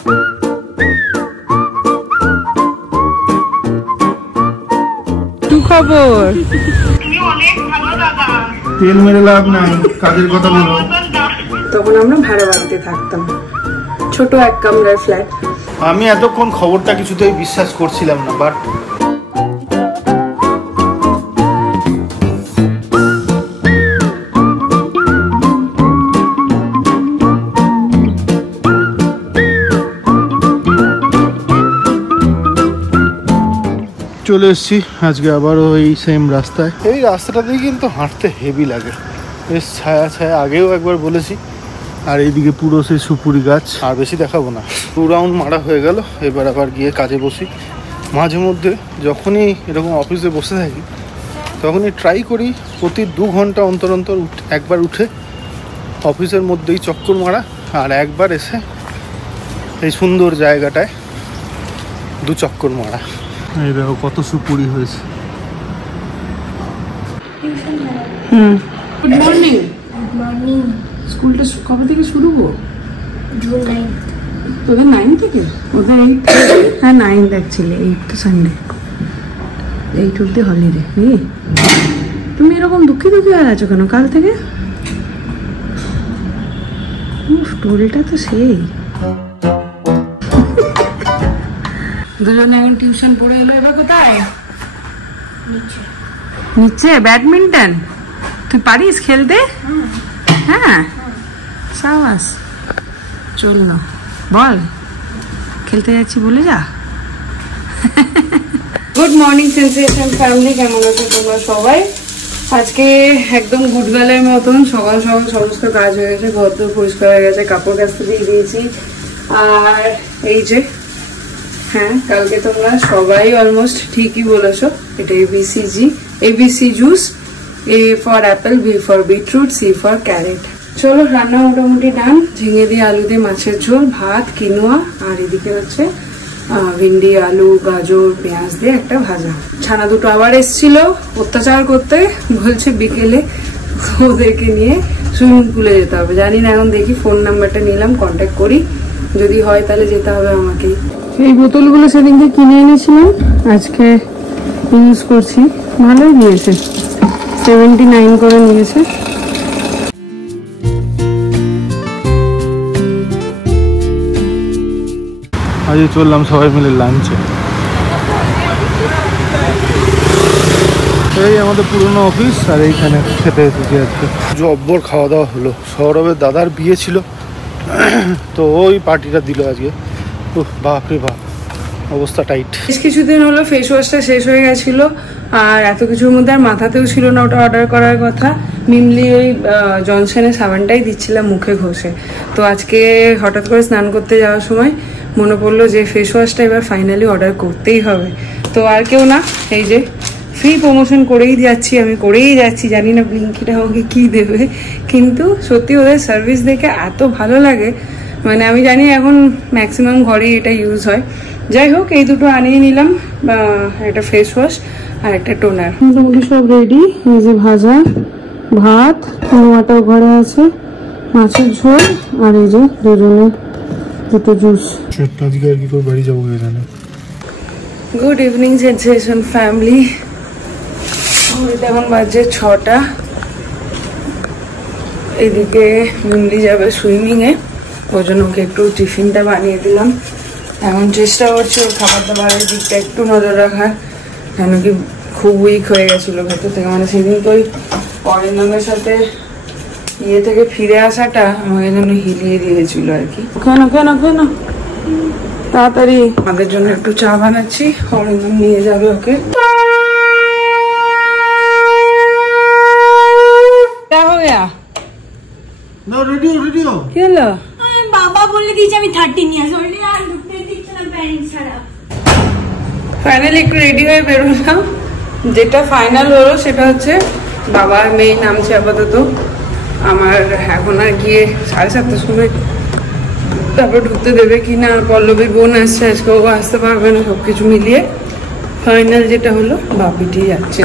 কি খবর? তেল মেরে লাভ নাই, কাজের কথা বলো। তখন আমরা ভাড়া বাড়িতে থাকতাম, ছোট এক কামরার ফ্ল্যাট। আমি এতক্ষণ খবরটা কিছুতেই বিশ্বাস করছিলাম না, বাট চলে এসেছি আজকে আবারও এই সেম রাস্তায়। এই রাস্তাটা দিয়ে কিন্তু হাঁটতে হেভি লাগে, বেশ ছায়া ছায়া, আগেও একবার বলেছি। আর এইদিকে পুরো সেই সুপুরি গাছ। আর বেশি দেখাবো না, 2 রাউন্ড মারা হয়ে গেল, এবার আবার গিয়ে কাজে বসি। মাঝে মধ্যে যখনই এরকম অফিসে বসে থাকি তখনই ট্রাই করি প্রতি 2 ঘন্টা অন্তর অন্তর একবার উঠে অফিসের মধ্যেই চক্কর মারা, আর একবার এসে এই সুন্দর জায়গাটায় 2 চক্কর মারা। এই দেখো কত সুপুরি হয়েছে। Good morning. Good morning. স্কুলটা কবে থেকে শুরু গো? জুন 9। তোদের 9 থেকে? ওদের 8। হ্যাঁ 9 অ্যাকচুয়ালি, 8 তো সানডে, 8 অব্দি হলিডে। তুমি এরকম দুঃখী দুঃখী হয়ে আছো কেন কাল থেকে? স্টোরিটা তো সেই। দুজনে এখন টিউশন পড়ে এলো, এবার কোথায়? নিচে ব্যাডমিন্টন। তুই পারিস খেলতে? হ্যাঁ সাবাস, চল না, বল খেলতে যাচ্ছি বলে যা। গুড মর্নিং সেন্সেশন ফ্যামিলি, কেমন আছো তোমরা সবাই? আজকে একদম গুডগালের মতন সকাল সকাল সমস্ত কাজ হয়ে গেছে, ঘর তো পরিষ্কার হয়ে গেছে, কাপড় কাচতে দিয়ে দিয়েছি। আর এই যে হ্যাঁ, কালকে তোমরা সবাই অলমোস্ট ঠিকই বলেছো, এটা ABC juice. A for apple, B for beetroot, C for carrot। চলো রান্না মোটামুটি ডান। ঝিঙে দিয়ে আলু দিয়ে মাছের ঝোল, ভাত, কিনোয়া, আর এদিকে হচ্ছে ভিন্ডি, আলু, গাজর, পেঁয়াজ দিয়ে একটা ভাজা। ছানা দুটো আবার এসেছিল অত্যাচার করতে, বলছে বিকেলে ওদেরকে নিয়ে সুইমিং পুলে যেতে হবে। জানি না, এখন দেখি ফোন নাম্বারটা নিলাম, কন্ট্যাক্ট করি, যদি হয় তাহলে যেতে হবে আমাকেই। এই বোতলগুলো সেদিনকে কিনে এনেছিলাম, আজকে ইউজ করছি, ভালোই দিয়েছে, 79 করে নিয়েছে। আজ চললাম সবাই মিলে লাঞ্চে। এই আমাদের পুরনো অফিস, আর এইখানে খেতে এসেছি আজকে। জব্বর খাওয়া দাওয়া হলো। সৌরভের দাদার বিয়ে ছিল, তো ওই পার্টিটা দিল আজকে। বাপরে বাপ, অবস্থা টাইট। বেশ কিছুদিন হলো ফেস ওয়াশটা শেষ হয়ে গেছিল, আর এত কিছুর মধ্যে আর মাথাতেও ছিল না ওটা অর্ডার করার কথা। মিমলি ওই জনসনের সাবানটাই দিচ্ছিলাম মুখে ঘষে। তো আজকে হঠাৎ করে স্নান করতে যাওয়ার সময় মনে পড়লো যে ফেস ওয়াশটা এবার ফাইনালি অর্ডার করতেই হবে। তো আর কেউ না, এই যে ফ্রি প্রমোশন করেই যাচ্ছি, আমি করেই যাচ্ছি। জানি না ব্লিঙ্কিট আমাকে কি দেবে, কিন্তু সত্যি ওদের সার্ভিস দেখে এত ভালো লাগে। মানে আমি জানি এখন ম্যাক্সিমাম ঘরেই এটা ইউজ হয়। যাই হোক, এই দুটো আনিয়ে নিলাম, একটা ফেস ওয়াশ আর একটা টোনার। মোটামুটি সব রেডি। এই যে ভাজা ভাত, কিনোয়াটাও ঘরে আছে, মাছের ঝোল, আর এই যে দুজনে দুটো জুস। আজকে আর কি করে বাড়ি যাবো জানো। গুড ইভিনিং সেন্সেশন ফ্যামিলি, এখন বাজে 6টা। এদিকে মিমলি যাবে সুইমিংয়ে, ওই জন্য ওকে একটু টিফিনটা বানিয়ে দিলাম। এখন চেষ্টা করছি ওর খাবার দাবারের দিকটা একটু নজর রাখার, কেন কি খুব উইক হয়ে গেছিলো ভেতর থেকে। মানে সেদিন তো ওই অরিন্দমের সাথে ইয়ে থেকে ফিরে আসাটা আমাকে জন্য হিলিয়ে দিয়েছিল আর কি। কেন কেন কেন তাড়াতাড়ি আমাদের জন্য একটু চা বানাচ্ছি, অরিন্দম নিয়ে যাবে ওকে। কি হলো? বাবা বলে দিয়েছে আমি 30 ইয়ার্স ওল্ড, আর ঢুকতে দিচ্ছে না প্যারেন্টস ছাড়া। ফাইনালি একটু রেডি হয়ে বেরোলাম। যেটা ফাইনাল হলো সেটা হচ্ছে বাবার মেয়ে নামছে আপাতত। আমার এখন আর গিয়ে 7:30টার সময় তারপর ঢুকতে দেবে কিনা। পল্লবীর বোন আসছে আজকে, ও আসতে পারবে না। সবকিছু মিলিয়ে ফাইনাল যেটা হলো বাপিটি যাচ্ছে।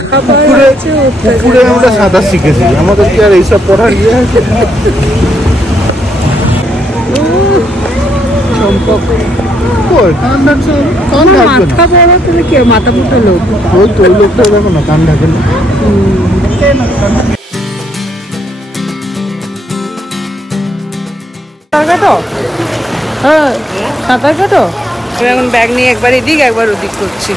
পুকুরে আমরা সাঁতার শিখেছি, আমাদের কি আর এইসব পড়ার ইয়ে আছে? কই কান ঢাকছে? কান ঢাকবে না। মাথা বড় তাহলে কি মাথা ফুটো লোক? ওই তো ওই লোকটা দেখো না, কান ঢাকে না। সাঁতার কাটো? হ্যাঁ সাঁতার কাটো। আমি এখন ব্যাগ নিয়ে একবার এদিক একবার ওদিক করছি।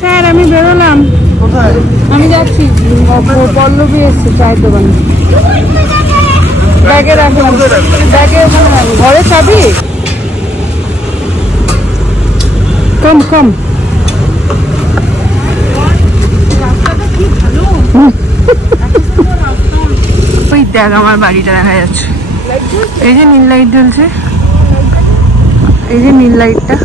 স্যার আমি বেরোলাম। কোথায়? আমি যাচ্ছি পল্লবী এসছে চায়ের দোকানে। ব্যাগে রাখলাম, ব্যাগে ওখানে রাখলাম। ঘরে চাবি? কম কম। ওই দেখ আমার বাড়িটা দেখা যাচ্ছে। এই যে নীল লাইট জ্বলছে, এই যে নীল লাইটটা।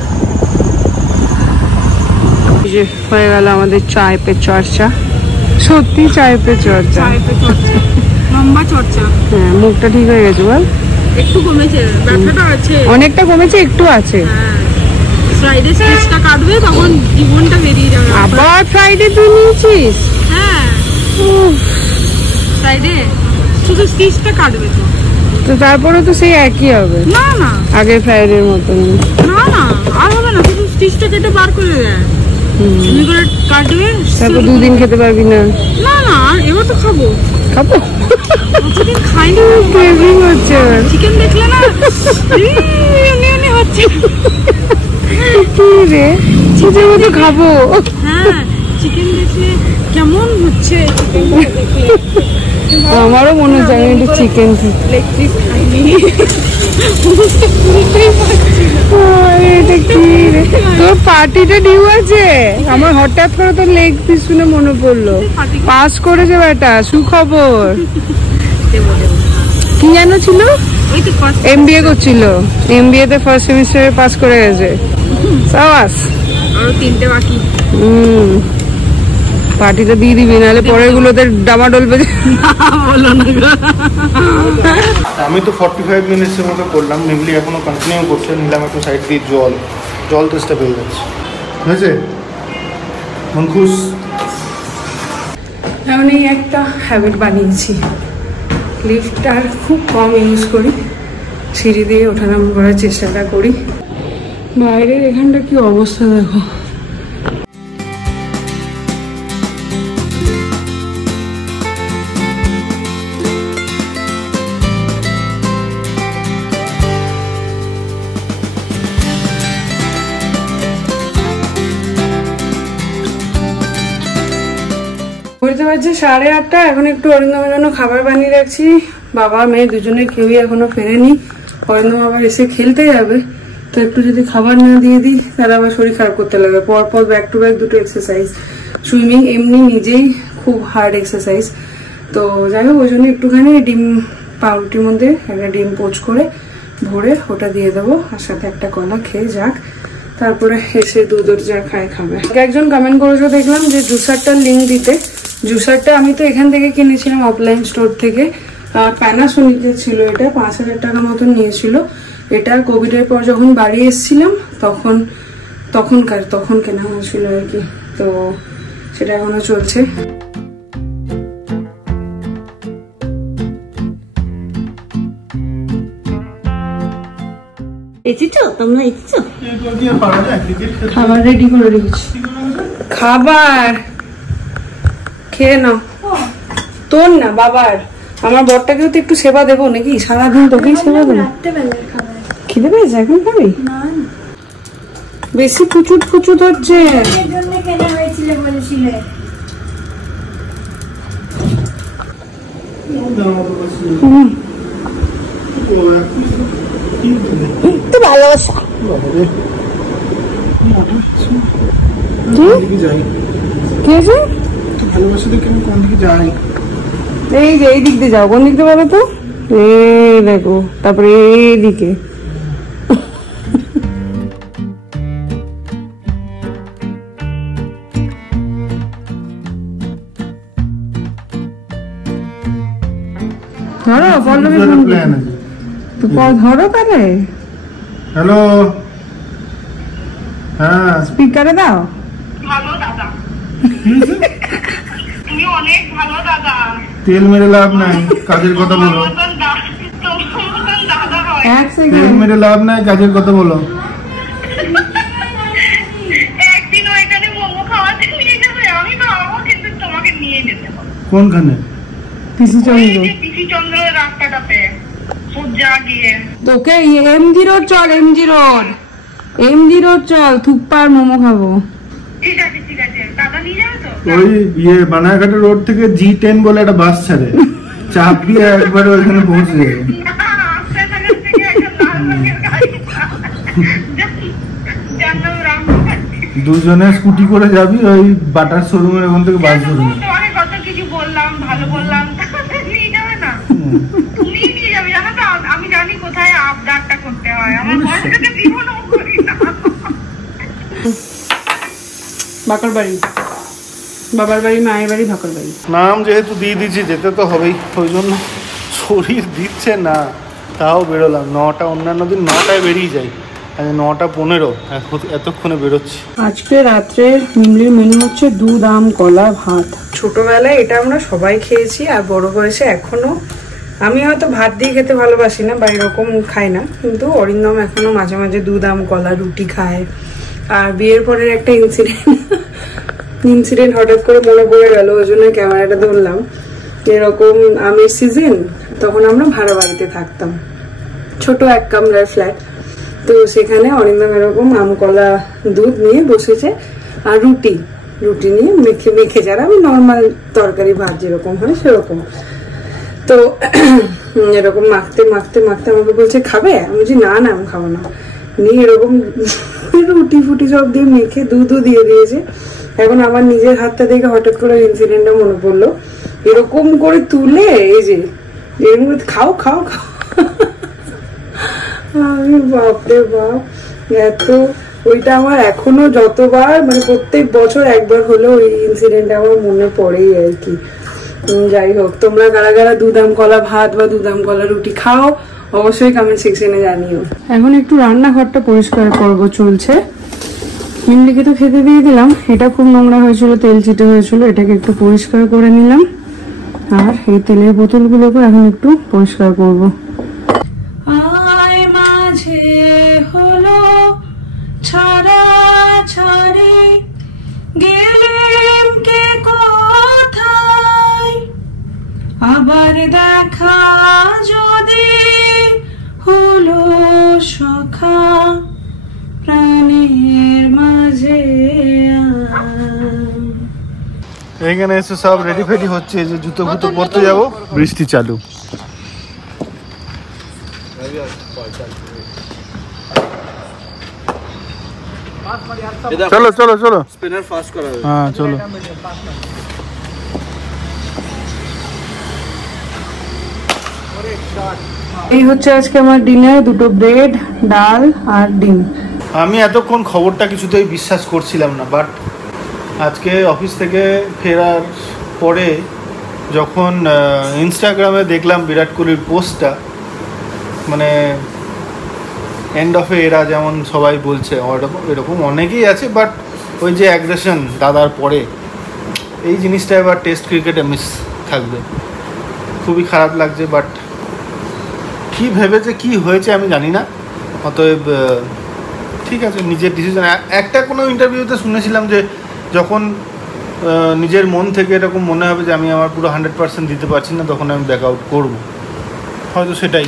যে হয়ে গেল আমাদের চায় পে চর্চা। সত্যি চায় পে চর্চা, লম্বা চর্চা। হ্যাঁ মুখটা ঠিক হয়ে গেছে বল? একটু কমেছে, ব্যথাটা আছে অনেকটা কমেছে, একটু আছে। ফ্রাইডে স্টিচটা কাটবে তখন জীবনটা বেরিয়ে যাবে। আবার ফ্রাইডে তুই নিয়েছিস? হ্যাঁ ফ্রাইডে শুধু স্টিচটা কাটবে তো। তো তারপরে তো সেই একই হবে, না না আগের ফ্রাইডের মতন। না না আর হবে না, শুধু স্টিচটা কেটে বার করে দেয়। তুমি করে কাটবে, তারপর দুদিন খেতে পারবি না। না না আর এবার তো খাবো। খাবো? কতদিন খাইনি, ক্রেভিং হচ্ছে। চিকেন দেখলে না এমনি হচ্ছে। কি রে চিকেন মতো খাবো? হ্যাঁ চিকেন দেখলে কেমন হচ্ছে, চিকেন দেখলে আমারও মনে হচ্ছে আমি একটু চিকেন খাই। লেগ পিস খাইনি, এটা কি রে? তোর পার্টিটা ডিউ আছে? আমার হঠাৎ করে তোর লেগ পিস শুনে মনে পড়লো। পাস করেছে বেটা, সুখবর। কি জানো ছিল? ওই তো ফার্স্ট এমবিএ করছিল, এমবিএ তে ফার্স্ট সেমিস্টারে পাস করে গেছে। সাবাস। আরো 3টে বাকি। পার্টিটা দিয়ে দিবি, নাহলে পরের গুলোতে ডামাডোল বেজে। বলো না গো। আমি তো 45 মিনিটসের মতো করলাম, নিগলি এখনো কন্টিনিউ করছে। নিলাম একটু সাইড দিয়ে জল তেষ্টা পেয়ে যাচ্ছে। হয়েছে মন খুশ? এমন এই একটা হ্যাবিট বানিয়েছি, লিফট আর খুব কম ইউজ করি, সিঁড়ি দিয়ে ওঠানামা করার চেষ্টাটা করি। বাইরের এখানটা কি অবস্থা দেখো। বুঝতে পারছি 8:30। এখন একটু অরিন্দমের জন্য খাবার বানিয়ে রাখছি। বাবা মেয়ে দুজনে কেউই এখনো ফেরেনি। অরিন্দম আবার এসে খেলতে যাবে, তো একটু যদি খাবার না দিয়ে দিই তাহলে আবার শরীর খারাপ করতে লাগবে। পরপর ব্যাক টু ব্যাক দুটো এক্সারসাইজ। সুইমিং এমনি নিজেই খুব হার্ড এক্সারসাইজ, তো যাই হোক ওই জন্য একটুখানি ডিম পাউরুটির মধ্যে একটা ডিম পোচ করে ভরে ওটা দিয়ে দেবো, আর সাথে একটা কলা খেয়ে যাক, তারপরে এসে দুধের যা খায় খাবে। একজন কমেন্ট করেছো দেখলাম যে জুসারটার লিঙ্ক দিতে। জুসারটা আমি তো এখান থেকে কিনেছিলাম অফলাইন স্টোর থেকে, প্যানাসোনিকের ছিল এটা, 5000 টাকা মতন নিয়েছিল। এটা কোভিডের পর যখন বাড়ি এসেছিলাম তখন কেনা হয়েছিল আর কি, তো সেটা এখনো চলছে। খাবার রেডি করে রেখেছি, খাবার খেয়ে নাও। তোর না বাবার, আমার বরটাকেও তো একটু সেবা দেবো নাকি, সারাদিন তোকেই সেবা দেবো। খিদে পেয়েছে এখন খাবি? বেশি ফুচুট ফুচুট হচ্ছে। ভালোবাসা ভালোবাসা দেখে আমি কোন দিকে যাই? এই যে এই দিক দিয়ে যাও। কোন দিক দিয়ে বলো তো? এই দেখো, তারপরে এইদিকে। ধরো পল্লবী প্ল্যান আছে, তো ধরো তাহলে। হ্যালো, হ্যাঁ স্পিকারে দাও। ভালো দাদা, তুমি অনেক ভালো দাদা। তেল মেরে লাভ নাই, কাজের কথা বলো। দাদা হয় এক তেল সেকেন্ড। মেরে লাভ নাই, কাজের কথা বলো। একদিন ওইখানে মোমো খাওয়াতে নিয়ে যাবে, আমি খাওয়াবো কিন্তু তোমাকে নিয়ে যেতে হবে। কোনখানে? পিসি চন্দ্র। পিসি চন্দ্র রাস্তাটাতে সূর্যা গিয়ে। তোকে এমজি রোড চল, এমজি রোড, এমজি রোড চল, থুপ্পার মোমো খাবো। ঠিক আছে ঠিক আছে, দাদা নিয়ে যাবে তো? ওই বানারঘাটের রোড থেকে G10 বলে একটা বাস ছাড়ে, চাপ দিয়ে একবারে ওইখানে পৌঁছে যাবে। স্টেশনের থেকে একটা লাল রঙের গাড়ি, যার নাম রামঘাট। দুজনে স্কুটি করে যাবি, ওই বাটার শোরুমের ওখান থেকে বাস ধরবি। তোমাকে কত কিছু বললাম, ভালো বললাম, নিয়ে যাবে না? তুমি নিয়ে যাবে, জানো তো আমি জানি কোথায় আবদারটা করতে হয়, আমার বয়সটাকে জীবনও করি না। বাকর বাড়ি, বাবার বাড়ি, মায়ের বাড়ি, ভাকর বাড়ি। নাম যেহেতু দিয়ে দিচ্ছি, যেতে তো হবেই, ওই জন্য শরীর দিচ্ছে না, তাও বেরোলাম। 9টা, অন্যান্য দিন 9টায় বেরিয়ে যাই, আজ 9:15 এতক্ষণে বেরোচ্ছি। আজকে রাত্রে মিমলির মেনু হচ্ছে দুধ, আম, কলা, ভাত। ছোটবেলায় এটা আমরা সবাই খেয়েছি, আর বড় বয়সে এখনো। আমি হয়তো ভাত দিয়ে খেতে ভালোবাসি না বা এরকম খাই না, কিন্তু অরিন্দম এখনো মাঝে মাঝে দুধ, আম, কলা, রুটি খায়। আর বিয়ের পরের একটা ইনসিডেন্ট হঠাৎ করে মনে পড়ে গেল, ওই জন্য ক্যামেরাটা ধরলাম। এরকম আমের সিজন, তখন আমরা ভাড়া বাড়িতে থাকতাম, ছোট 1 কামরার ফ্ল্যাট। তো সেখানে অরিন্দম এরকম আম, কলা, দুধ নিয়ে বসেছে, আর রুটি নিয়ে মেখে যারা আমি নর্মাল তরকারি ভাত যেরকম হয় সেরকম। তো এরকম মাখতে আমাকে বলছে খাবে? আমি বলছি না আমি খাবো না। নিয়ে এরকম রুটি ফুটি সব দিয়ে মেখে দুধও দিয়ে দিয়েছে। এখন আমার নিজের হাতটা দেখে হঠাৎ করে ইনসিডেন্টটা মনে পড়লো, এরকম করে তুলে এই যে এরকম খাও। আমি বাপরে বাপ, এত ওইটা আমার এখনো যতবার মানে প্রত্যেক বছর একবার হলেও ওই ইনসিডেন্ট আমার মনে পড়েই আর কি। যাই হোক, তোমরা কারা কারা দুধ, আম, কলা ভাত বা দুধ, আম, কলা রুটি খাও অবশ্যই কমেন্ট সেকশনে জানিও। এখন একটু রান্নাঘরটা পরিষ্কার করব চলছে। মিমলিকে তো খেতে দিয়ে দিলাম, এটা খুব নোংরা হয়েছিল, তেল চিটে হয়েছিল, এটাকে একটু পরিষ্কার করে নিলাম। আর এই তেলের বোতলগুলোকে এখন একটু পরিষ্কার করব। আয় মাঝে হলো ছাড়া ছাড়ি, গেলেম কে কোথায়, আবার দেখা যদি হলো সখা, প্রাণের মাঝে। এইখানে এসে সব রেডি ফেডি হচ্ছে, যে জুতো ফুতো পরতে যাবো, বৃষ্টি চালু। চলো স্পিনার ফাস্ট করা হবে। হ্যাঁ চলো। এই হচ্ছে আজকে আমার ডিনার, দুটো ব্রেড, ডাল আর ডিম। আমি এতক্ষণ খবরটা কিছুতেই বিশ্বাস করছিলাম না, বাট আজকে অফিস থেকে ফেরার পরে যখন ইনস্টাগ্রামে দেখলাম বিরাট কোহলির পোস্টটা, মানে এন্ড অফ এরা যেমন সবাই বলছে, এরকম অনেকেই আছে, বাট ওই যে অ্যাগ্রেশন দাদার পরে, এই জিনিসটা এবার টেস্ট ক্রিকেটে মিস থাকবে। খুবই খারাপ লাগছে, বাট কী ভেবেছে কী হয়েছে আমি জানি না। অতএব ঠিক আছে, নিজের ডিসিশন। একটা কোনো ইন্টারভিউতে শুনেছিলাম যে যখন নিজের মন থেকে এরকম মনে হবে যে আমি আমার পুরো 100% দিতে পারছি না, তখন আমি ব্যাক আউট করবো, হয়তো সেটাই।